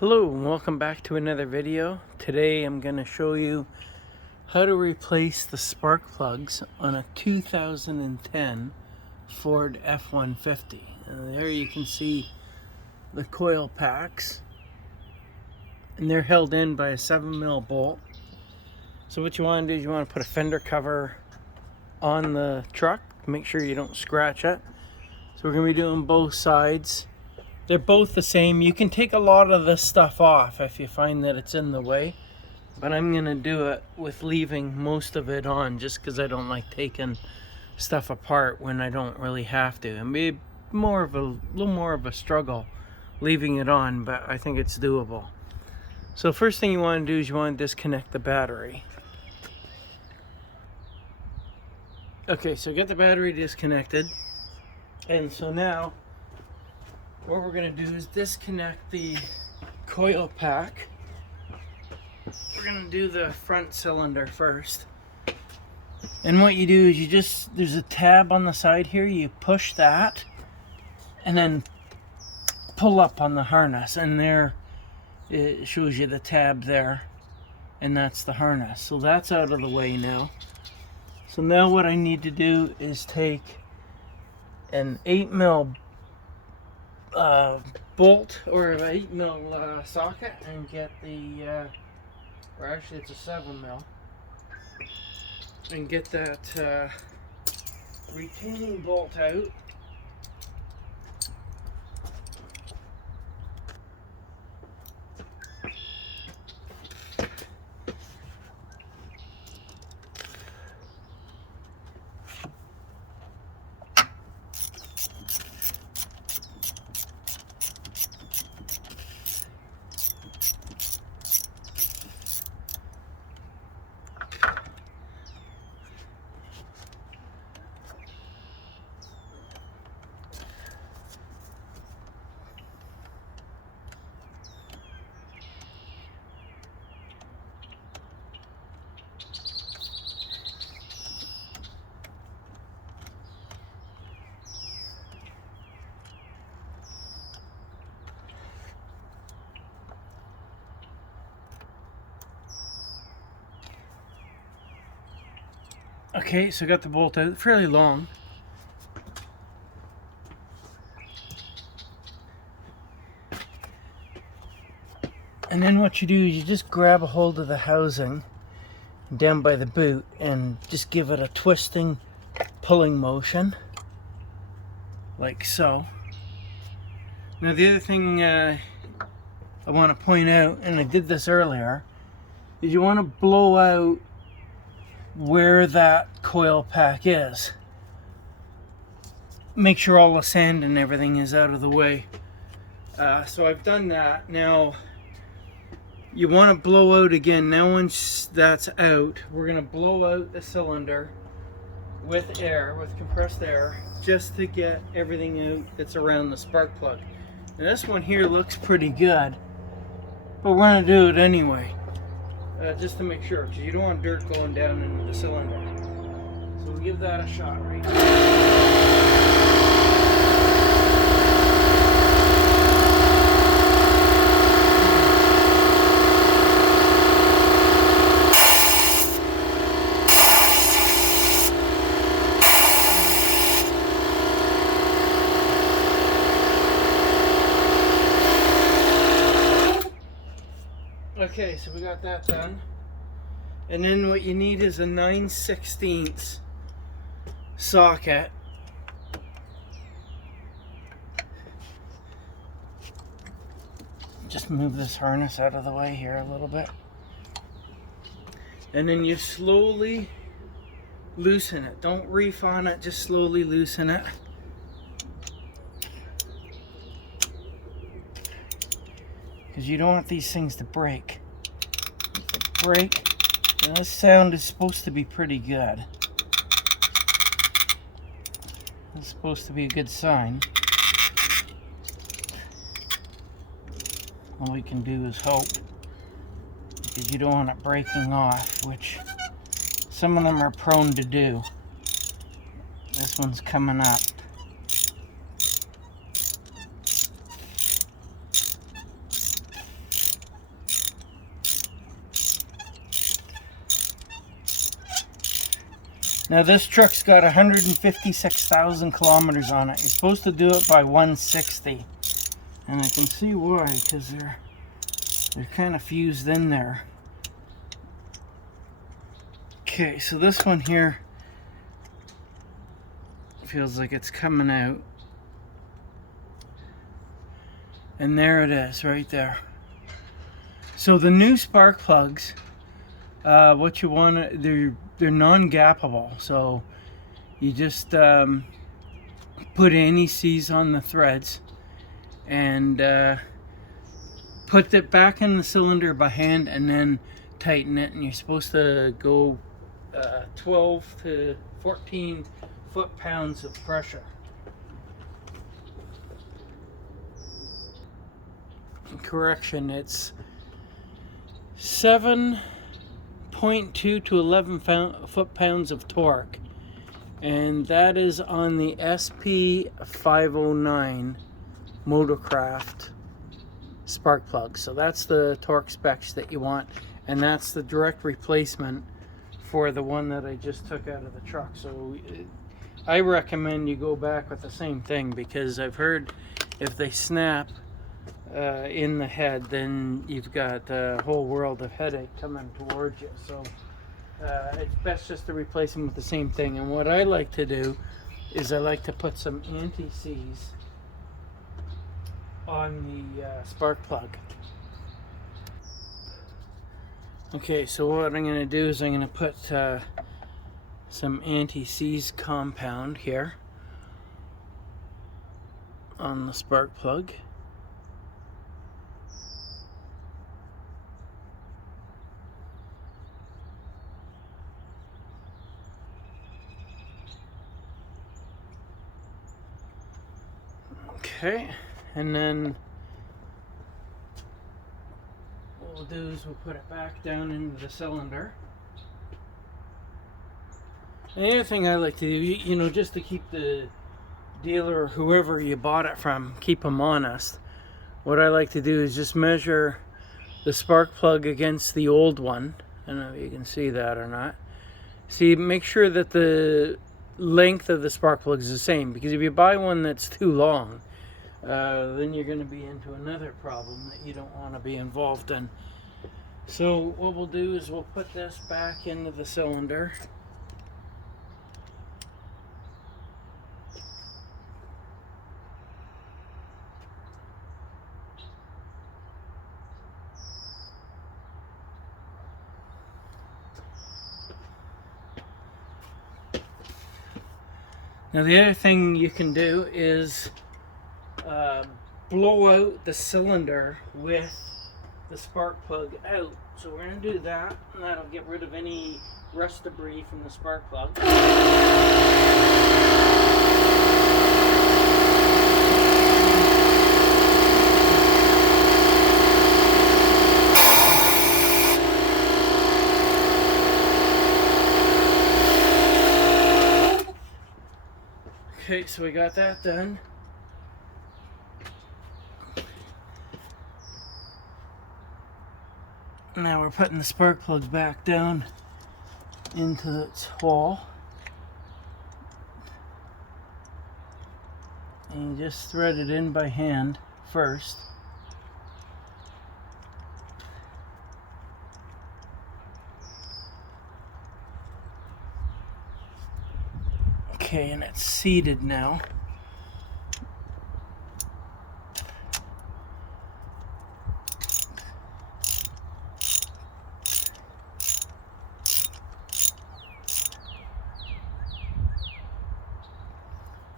Hello and welcome back to another video. Today I'm going to show you how to replace the spark plugs on a 2010 Ford F150. There you can see the coil packs, and they're held in by a 7mm bolt. So what you want to do is you want to put a fender cover on the truck, make sure you don't scratch it. So we're going to be doing both sides. They're both the same. You can take a lot of this stuff off if you find that it's in the way, but I'm gonna do it with leaving most of it on, just because I don't like taking stuff apart when I don't really have to. And be little more of a struggle leaving it on, but I think it's doable. So first thing you want to do is you want to disconnect the battery. Okay, so get the battery disconnected, and so now what we're going to do is disconnect the coil pack. We're going to do the front cylinder first. And what you do is there's a tab on the side here, you push that and then pull up on the harness, and there it shows you the tab there, and that's the harness. So that's out of the way now. So now what I need to do is take an 8mm bolt or an 8mm socket and get the or actually it's a 7mm, and get that retaining bolt out. Okay, so I got the bolt out, fairly long. And then what you do is you just grab a hold of the housing down by the boot and just give it a twisting, pulling motion, like so. Now the other thing I want to point out, and I did this earlier, is you want to blow out where that coil pack is. Make sure all the sand and everything is out of the way. So I've done that. Now you want to blow out again. Now once that's out, we're going to blow out the cylinder with air, with compressed air, just to get everything out that's around the spark plug. Now this one here looks pretty good, but we're going to do it anyway. Just to make sure, because you don't want dirt going down into the cylinder. So we'll give that a shot right now. Okay, so we got that done. And then what you need is a 9/16 socket. Just move this harness out of the way here a little bit. And then you slowly loosen it. Don't reef on it, just slowly loosen it. Because you don't want these things to break. If they break, then this sound is supposed to be pretty good. It's supposed to be a good sign. All we can do is hope, because you don't want it breaking off, which some of them are prone to do. This one's coming up. Now this truck's got 156,000 kilometers on it. You're supposed to do it by 160. And I can see why, because they're kind of fused in there. Okay, so this one here feels like it's coming out. And there it is, right there. So the new spark plugs, what you want, they're non-gappable. So you just put NECs on the threads and put it back in the cylinder by hand and then tighten it. And you're supposed to go 12 to 14 foot-pounds of pressure. Correction, it's 7.2 to 11 foot-pounds of torque, and that is on the SP509 Motorcraft spark plug. So that's the torque specs that you want, and that's the direct replacement for the one that I just took out of the truck. So I recommend you go back with the same thing, because I've heard if they snap in the head, then you've got a whole world of headache coming towards you. So it's best just to replace them with the same thing. And what I like to do is I like to put some anti-seize on the spark plug. Okay, so what I'm going to do is I'm going to put some anti-seize compound here on the spark plug. Okay, and then what we'll do is we'll put it back down into the cylinder. And the other thing I like to do, you know, just to keep the dealer or whoever you bought it from, keep them honest, what I like to do is just measure the spark plug against the old one. I don't know if you can see that or not. See, make sure that the length of the spark plug is the same, because if you buy one that's too long, then you're going to be into another problem that you don't want to be involved in. So what we'll do is we'll put this back into the cylinder. Now the other thing you can do is blow out the cylinder with the spark plug out. So we're going to do that, and that'll get rid of any rust debris from the spark plug. Okay, so we got that done. Now we're putting the spark plugs back down into its hole. And you just thread it in by hand first. Okay, and it's seated now.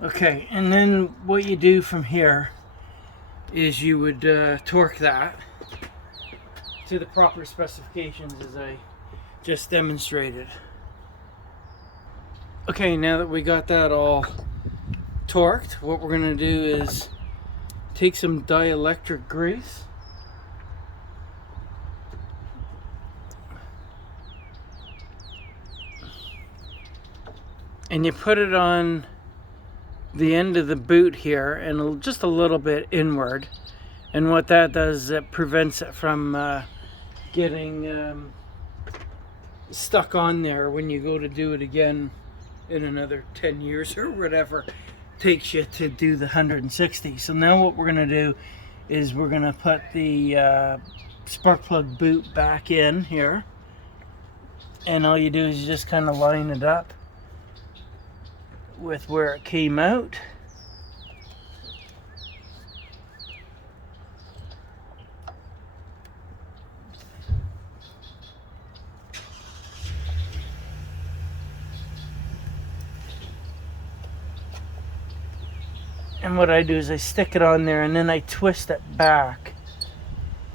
Okay, and then what you do from here is you would torque that to the proper specifications as I just demonstrated. Okay, now that we got that all torqued, what we're going to do is take some dielectric grease and you put it on the end of the boot here and just a little bit inward, and what that does is it prevents it from getting stuck on there when you go to do it again in another 10 years or whatever it takes you to do the 160. So now what we're going to do is we're going to put the spark plug boot back in here, and all you do is you just kind of line it up with where it came out. And what I do is I stick it on there and then I twist it back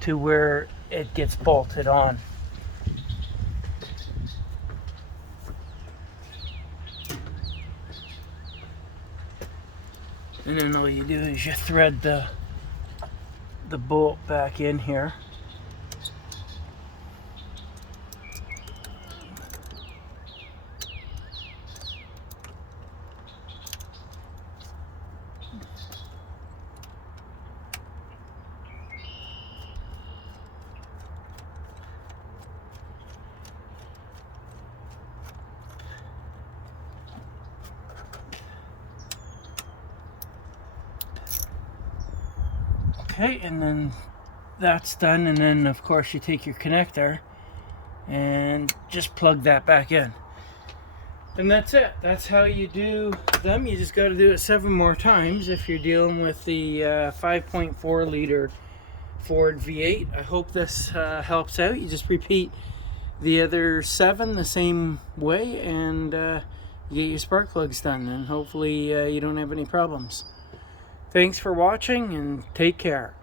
to where it gets bolted on. And then all you do is you thread the bolt back in here. Okay, and then that's done, and then of course you take your connector and just plug that back in. And that's it. That's how you do them. You just got to do it 7 more times if you're dealing with the 5.4 liter Ford V8. I hope this helps out. You just repeat the other 7 the same way, and you get your spark plugs done, and hopefully you don't have any problems. Thanks for watching, and take care.